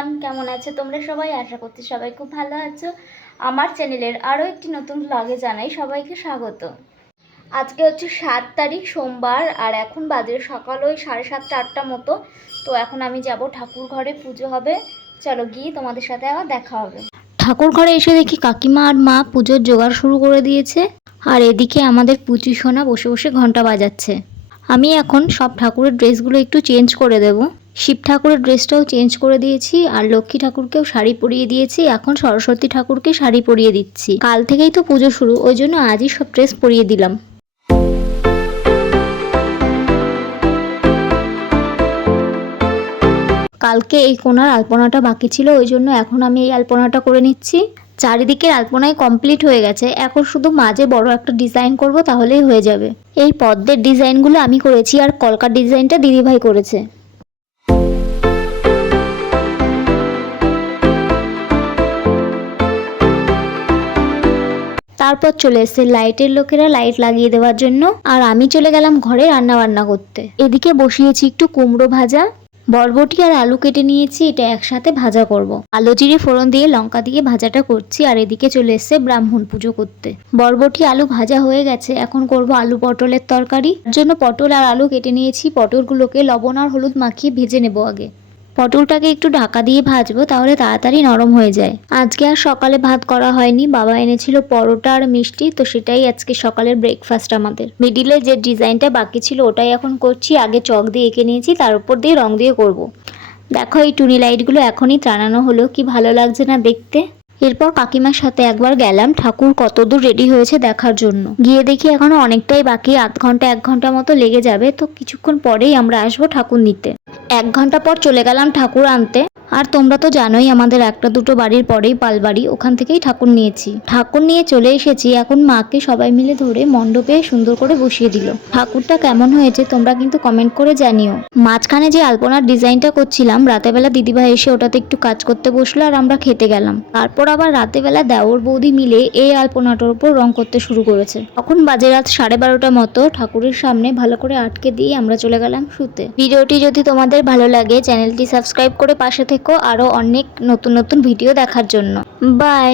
Everyone, কেমন আছো তোমরা সবাই? আশা করছি সবাই খুব ভালো আছো। আমার চ্যানেলের আরও একটি নতুন ব্লগে জানাই সবাইকে স্বাগত। আজকে হচ্ছে 7 তারিখ সোমবার, আর এখন বাজে সকাল ওই 7:30 8টা মতো। তো এখন আমি যাব ঠাকুর ঘরে, পুজো হবে। চলো গিয়ে তোমাদের সাথে আবার দেখা হবে। ঠাকুর ঘরে এসে দেখি কাকিমা আর মা পুজোর জোগাড় শুরু করে দিয়েছে, আর এদিকে আমাদের পুচি সোনা বসে বসে ঘন্টা বাজাচ্ছে। আমি এখন সব ঠাকুরের ড্রেসগুলো একটু চেঞ্জ করে দেব। শিব ঠাকুরের ড্রেসটাও চেঞ্জ করে দিয়েছি, আর লক্ষ্মী ঠাকুরকেও শাড়ি পরিয়ে দিয়েছি। এখন সরস্বতী ঠাকুরকে শাড়ি পরিয়ে দিচ্ছি। কাল থেকেই তো পুজো শুরু, ওই জন্য আজই সব ড্রেস পরিয়ে দিলাম। কালকে এই কোণার আলপনাটা বাকি ছিল, ওই জন্য এখন আমি এই আলপনাটা করে নিচ্ছি। চারিদিকের আলপনাই কমপ্লিট হয়ে গেছে, এখন শুধু মাঝে বড় একটা ডিজাইন করব, তাহলেই হয়ে যাবে। এই পদ্মের ডিজাইনগুলো আমি করেছি, আর কলকার ডিজাইনটা দিদিভাই করেছে। তারপর চলে এসেছে লাইটের লোকেরা লাইট লাগিয়ে দেওয়ার জন্য, আর আমি চলে গেলাম ঘরে রান্না বান্না করতে। এদিকে বসিয়েছি একটু কুমড়ো ভাজা, বরবটি আর আলু কেটে নিয়েছি, এটা একসাথে ভাজা করব। আলু জিরে ফোড়ন দিয়ে লঙ্কা দিয়ে ভাজাটা করছি, আর এদিকে চলে এসেছে ব্রাহ্মণ পুজো করতে। বরবটি আলু ভাজা হয়ে গেছে, এখন করব আলু পটলের তরকারি। তার জন্য পটল আর আলু কেটে নিয়েছি। পটলগুলোকে লবণ আর হলুদ মাখিয়ে ভেজে নেব আগে। পটলটাকে একটু ঢাকা দিয়ে ভাজবো, তাহলে তাড়াতাড়ি নরম হয়ে যায়। আজকে আর সকালে ভাত করা হয়নি, বাবা এনেছিল পরোটা আর মিষ্টি, তো সেটাই আজকে সকালের ব্রেকফাস্ট আমাদের। মিডিলে যে ডিজাইনটা বাকি ছিল ওটাই এখন করছি। আগে চক দিয়ে এঁকে নিয়েছি, তার উপর দিয়ে রং দিয়ে করব। দেখো এই টুনি লাইটগুলো এখনই টানানো হলো, কি ভালো লাগছে না দেখতে। এরপর কাকিমার সাথে একবার গেলাম ঠাকুর কতদূর রেডি হয়েছে দেখার জন্য। গিয়ে দেখি এখনো অনেকটাই বাকি, আধ ঘন্টা 1 ঘন্টা মতো লেগে যাবে। তো কিছুক্ষণ পরেই আমরা আসবো ঠাকুর নিতে। 1 ঘন্টা পর চলে গেলাম ঠাকুর আনতে। আর তোমরা তো জানোই আমাদের একটা দুটো বাড়ির পরেই পালবাড়ি, ওখান থেকেই ঠাকুর নিয়েছি। ঠাকুর নিয়ে চলে এসেছি, এখন মাকে সবাই মিলে ধরে মণ্ডপে সুন্দর করে বসিয়ে দিল। ঠাকুরটা কেমন হয়েছে তোমরা কিন্তু কমেন্ট করে জানিও। মাঝখানে যে আলপনার ডিজাইনটা করছিলাম, রাতেবেলা দিদিভাই এসে ওটাতে একটু কাজ করতে বসলো, আর আমরা খেতে গেলাম। তারপর আবার রাতেবেলা দেওর বৌদি মিলে এই আলপনাটার উপর রং করতে শুরু করেছে। তখন বাজে রাত 12:30 মতো। ঠাকুরের সামনে ভালো করে আটকে দিয়ে আমরা চলে গেলাম শুতে। ভিডিওটি যদি তোমাদের ভালো লাগে চ্যানেলটি সাবস্ক্রাইব করে পাশে থেকো, আরো অনেক নতুন নতুন ভিডিও দেখার জন্য। বাই।